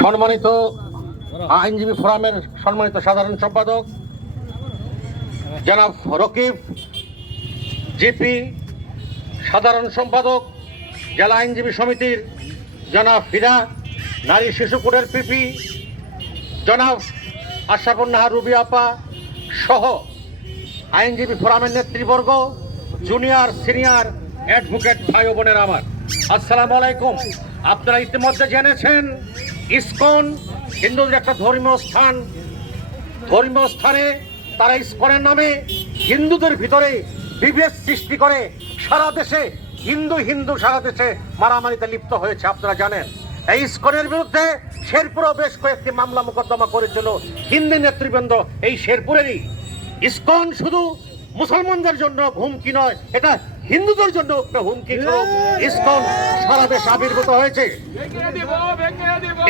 সম্মানিত আইনজীবী ফোরামের সম্মানিত সাধারণ সম্পাদক, জনাব রকিব, জিপি, সাধারণ সম্পাদক, জেলা আইনজীবী সমিতির জনাব ফিরা নারী শিশু কোডের পিপি, জনাব আশাফুন্নাহা রুবি আপা সহ আইনজীবী ফোরামের নেতৃবর্গ, জুনিয়র, সিনিয়র অ্যাডভোকেট ভাই বোনের আমার। আসসালামু আলাইকুম। আপনারা ইতিমধ্যে জেনেছেন, ইসকন হিন্দুদের একটা ধর্মীয় স্থান। ধর্মীয় স্থানে তারা ইস্কনের নামে হিন্দুদের ভিতরে বিভেদ সৃষ্টি করে। সারা দেশে হিন্দু হিন্দু, সারা দেশে মারামারিতে লিপ্ত হয়েছে, আপনারা জানেন। এই ইস্কনের বিরুদ্ধে শেরপুরও বেশ কয়েকটি মামলা মোকদ্দমা করেছিল হিন্দু নেতৃবৃন্দ এই শেরপুরেরই। ইস্কন শুধু মুসলমানদের জন্য হুমকি নয়, এটা হিন্দুদের জন্য একটা হুমকি ইস্কন সারা দেশে আবির্ভূত হয়েছে।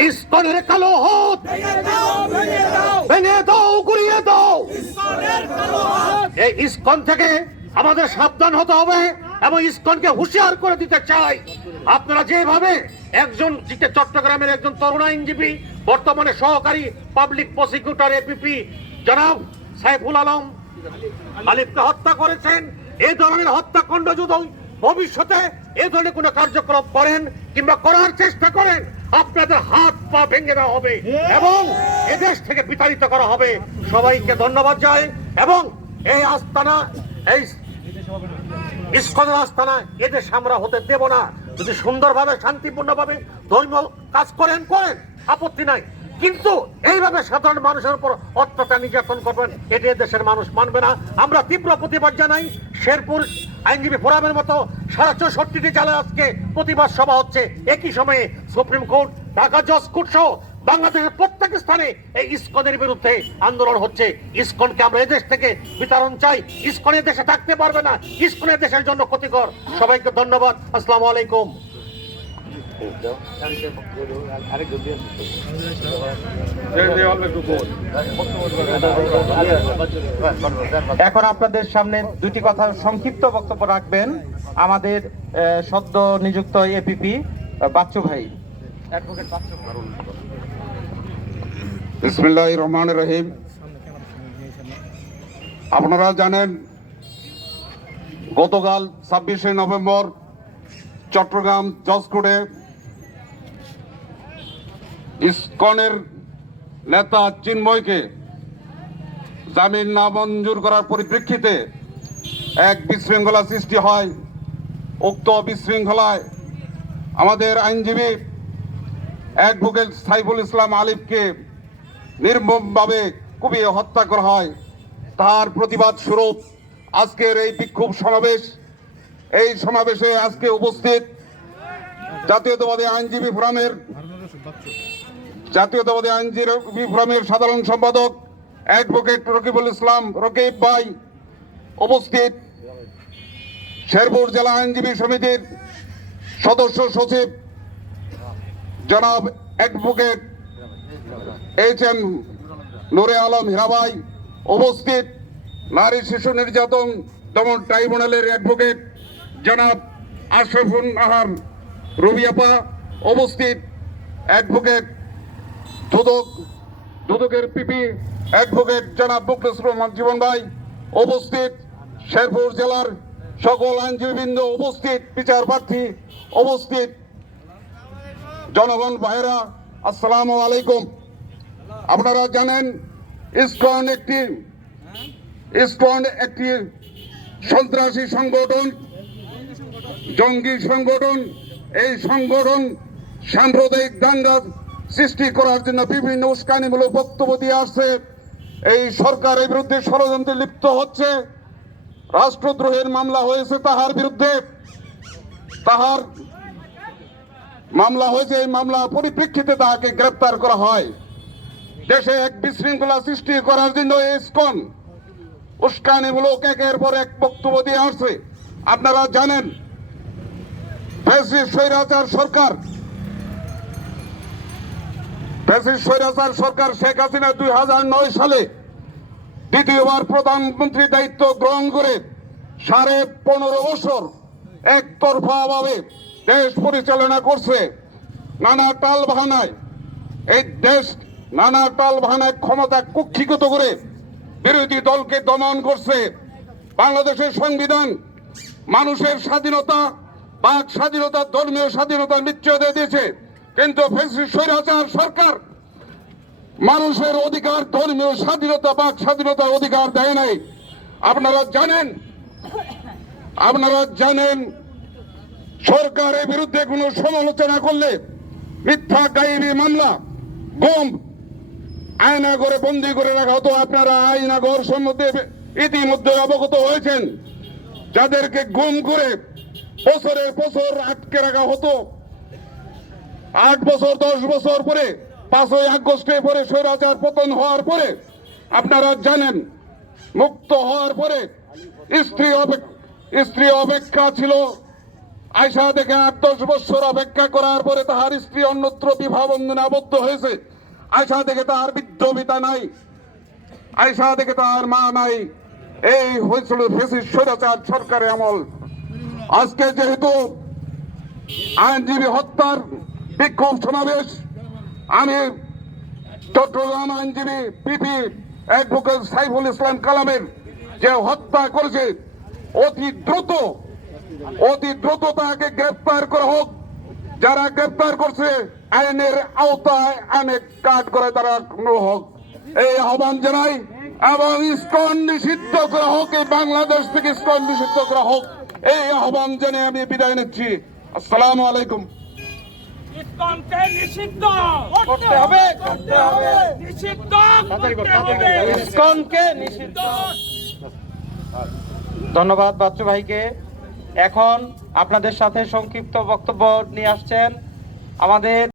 ইস্কনের কালো হত ভেঙে দাও গুড়িয়ে দাও। এই ইসকন থেকে আমাদের সাবধান হতে হবে এবং ইসকনকে হুঁশিয়ার করে দিতে চাই। আপনারা যেভাবে একজন চট্টগ্রামের একজন তরুণ আইনজীবী, বর্তমানে সহকারী পাবলিক প্রসিকিউটর এপিপি জনাব সাইফুল আলম আলিফকে হত্যা করেছেন এই ধরনের হত্যাকাণ্ড যদি ভবিষ্যতে এই ধরনের কোনো কার্যক্রম করেন কিংবা করার চেষ্টা করেন, আপনাদের হাত পা ভেঙে দেওয়া হবে এবং এদেশ থেকে বিতাড়িত করা হবে। সবাইকে ধন্যবাদ জানাই এবং এই আস্তানা, এই ইস্কনের আস্তানা এদেশে আমরা হতে দেব না। যদি সুন্দরভাবে, শান্তিপূর্ণভাবে ধর্মীয় কাজ করেন করেন, আপত্তি নাই। কিন্তু এইভাবে সাধারণ মানুষের উপর অত্যাচার নির্যাতন করবেন, এটি দেশের মানুষ মানবে না। আমরা তীব্র প্রতিবাদ জানাই, শেরপুর আইনজীবী ফোরামের মতো সাড়ে চৌষট্টিটি জেলায় আজকে প্রতিবাদ সভা হচ্ছে। একই সময়ে সুপ্রিম কোর্ট, ঢাকা জজ কোর্ট সহ বাংলাদেশের প্রত্যেক স্থানে এই ইস্কনের বিরুদ্ধে আন্দোলন হচ্ছে। ইস্কনকে আমরা এদেশ থেকে বিতরণ চাই। ইস্কনের দেশে থাকতে পারবে না। ইস্কনের দেশের জন্য ক্ষতিকর। সবাইকে ধন্যবাদ। আসসালামু আলাইকুম। এখন আপনাদের সামনে দুটি কথা সংক্ষিপ্ত বক্তব্য রাখবেন। আমাদের সদ্য নিযুক্ত এপিপি বাচ্চু ভাই। বিসমিল্লাহ রহমান রহিম। আপনারা জানেন, গতকাল ছাব্বিশে নভেম্বর চট্টগ্রাম জজকোর্টে ইসকনের নেতা চিন্ময়কে জামিন নামঞ্জুর করার পরিপ্রেক্ষিতে এক বিশৃঙ্খলা সৃষ্টি হয়। উক্ত বিশৃঙ্খলায় আমাদের আইনজীবী অ্যাডভোকেট সাইফুল ইসলাম আলিফকে নির্মমভাবে কুপিয়ে হত্যা করা হয়। তার প্রতিবাদ স্বরূপ আজকের এই বিক্ষোভ সমাবেশ, এই সমাবেশে আজকে উপস্থিত জাতীয়তাবাদী আইনজীবী ফোরামের জাতীয়তাবাদী আইনজীবী ফোরামের সাধারণ সম্পাদক অ্যাডভোকেট রকিবুল ইসলাম রকিব ভাই উপস্থিত। শেরপুর জেলা আইনজীবী সমিতির সদস্য সচিব জনাব অ্যাডভোকেট এইচ এম নুরে আলম হীরাবাই উপস্থিত। নারী শিশু নির্যাতন দমন ট্রাইব্যুনালের অ্যাডভোকেট জনাব আশরফুন নাহার রবিয়াপা উপস্থিত। অ্যাডভোকেট দুদক, দুদকের পিপি অ্যাডভোকেট জনাব মুখলিস রহমান জীবন ভাই উপস্থিত। শেরপুর জেলার সকল আইনজীবীবৃন্দ উপস্থিত, বিচার প্রার্থী উপস্থিত। জনগণ ভাইরা আসসালামু আলাইকুম। আপনারা জানেন, ইসকন একটি ইসকন একটি সন্ত্রাসী সংগঠন, জঙ্গি সংগঠন। এই সংগঠন সাম্প্রদায়িক দাঙ্গা সৃষ্টি করার জন্য বিভিন্ন উস্কানিমূলক বক্তব্য দিয়ে আসছে। এই সরকার এই বিরুদ্ধে ষড়যন্ত্রে লিপ্ত হচ্ছে। রাষ্ট্রদ্রোহের মামলা হয়েছে তাহার বিরুদ্ধে। তাহার মামলা হয়েছে, এই মামলা পরিপ্রেক্ষিতে তাহাকে গ্রেপ্তার করা হয়। দেশে এক বিশৃঙ্খলা সৃষ্টি করার জন্য ইসকন উস্কানিমূলক একের পর এক বক্তব্য দিয়ে আসছে। আপনারা জানেন স্বৈরাচার সরকার ফ্যাসিস্ট স্বৈরাচার সরকার শেখ হাসিনা দুই হাজার নয় সালে দ্বিতীয়বার প্রধানমন্ত্রী দায়িত্ব গ্রহণ করে সাড়ে পনেরো বছর একতরফা ভাবে দেশ পরিচালনা করছে নানা টাল বাহানায় এই দেশ নানা টাল বাহানায় ক্ষমতা কুক্ষিগত করে বিরোধী দলকে দমন করছে। বাংলাদেশের সংবিধান মানুষের স্বাধীনতা, বাক স্বাধীনতা, ধর্মীয় স্বাধীনতা নিশ্চয় দিয়েছে। কিন্তু স্বৈরাচার সরকার। মানুষের অধিকার, ধর্মীয় স্বাধীনতা, বাক স্বাধীনতা অধিকার দেয় নাই। আপনারা জানেন আপনারা জানেন, সরকারের বিরুদ্ধে কোনো সমালোচনা করলে মিথ্যা, গাইবি মামলা, গম আয়না করে বন্দি করে রাখা হতো। আপনারা আয়নাগর সম্বন্ধে ইতিমধ্যে অবগত হয়েছেন। যাদেরকে গুম করে বছরের বছর আটকে রাখা হতো আট বছর, দশ বছর পরে, পাঁচই আগস্টে পরে স্বৈরাচার পতন হওয়ার পরে, আপনারা জানেন, মুক্ত হওয়ার পরে স্ত্রী স্ত্রী অপেক্ষা ছিল। আয়সা দেখে আট, দশ বছর অপেক্ষা করার পরে তাহার স্ত্রী অন্যত্র বিবাহ বন্ধনে আবদ্ধ হয়েছে। আয়সা দেখে তাহার বৃদ্ধ পিতা নাই। আয়সা দেখে তাহার মা নাই। এই হয়েছিল ফেসিস স্বৈরাচার সরকারের আমল। আজকে যেহেতু আইনজীবী হত্যার বিক্ষোভ সমাবেশ আমি চট্টগ্রাম আইনজীবী পিপি অ্যাডভোকেট সাইফুল ইসলাম কালামের যে হত্যা করেছে, অতি দ্রুত অতি দ্রুত তাকে গ্রেফতার করা হোক। যারা গ্রেফতার করছে, আইনের আওতায় আইনে কাট করে তারা হোক। এই আহ্বান জানাই এবং ইস্কন নিষিদ্ধ করা হোক, এই বাংলাদেশ থেকে ইস্কন নিষিদ্ধ করা হোক। এই আহ্বান জানিয়ে আমি বিদায় নিচ্ছি। আসসালামু আলাইকুম। ইসকনকে নিষিদ্ধ করতে হবে করতে হবে। নিষিদ্ধ করতে হবে। ইসকনকে নিষিদ্ধ। ধন্যবাদ বাচ্চু ভাইকে। এখন আপনাদের সাথে সংক্ষিপ্ত বক্তব্য নিয়ে আসছেন আমাদের